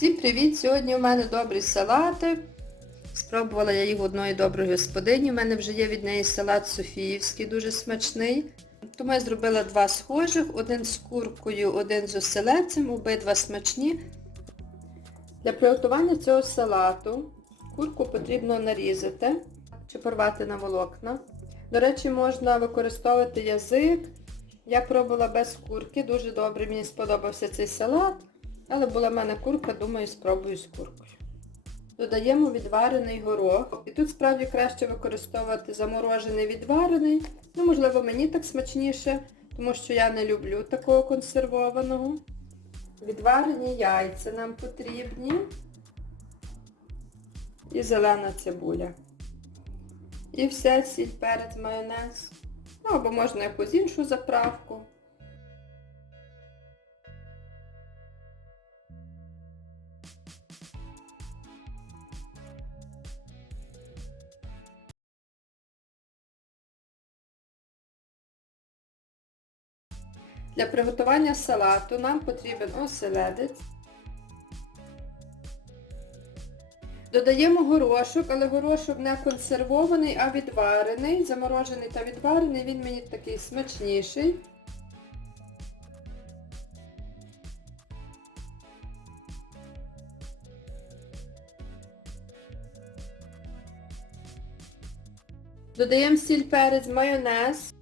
Всім привіт! Сьогодні у мене добрі салати. Спробувала я їх у одної доброї господині. У мене вже є від неї салат Софіївський, дуже смачний. Тому я зробила два схожих, один з куркою, один з оселедцем, обидва смачні. Для приготування цього салату курку потрібно нарізати чи порвати на волокна. До речі, можна використовувати язик. Я пробувала без курки, дуже добре, мені сподобався цей салат. Але була в мене курка, думаю, спробую з куркою. Додаємо відварений горох. І тут справді краще використовувати заморожений відварений. Ну, можливо, мені так смачніше, тому що я не люблю такого консервованого. Відварені яйця нам потрібні. І зелена цибуля. І все, сіль, перець, майонез. Ну, або можна якусь іншу заправку. Для приготування салату нам потрібен оселедець. Додаємо горошок, але горошок не консервований, а відварений. Заморожений та відварений, він мені такий смачніший. Додаємо сіль перець, майонез.